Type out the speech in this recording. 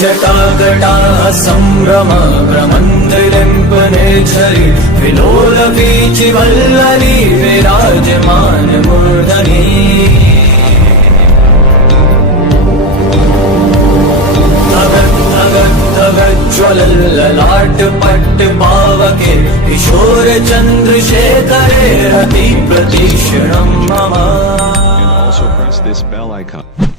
जटाकटाः सम्भ्रम भ्रमन्दिलिम्पनेच्छरि विलोलवीचिवल्लरी विराजमान मूर्धनि ज्वलल्ललाट पट्ट पावके किशोर चन्द्रशेखरे रति प्रतीक्षणं मम। Also press this bell icon.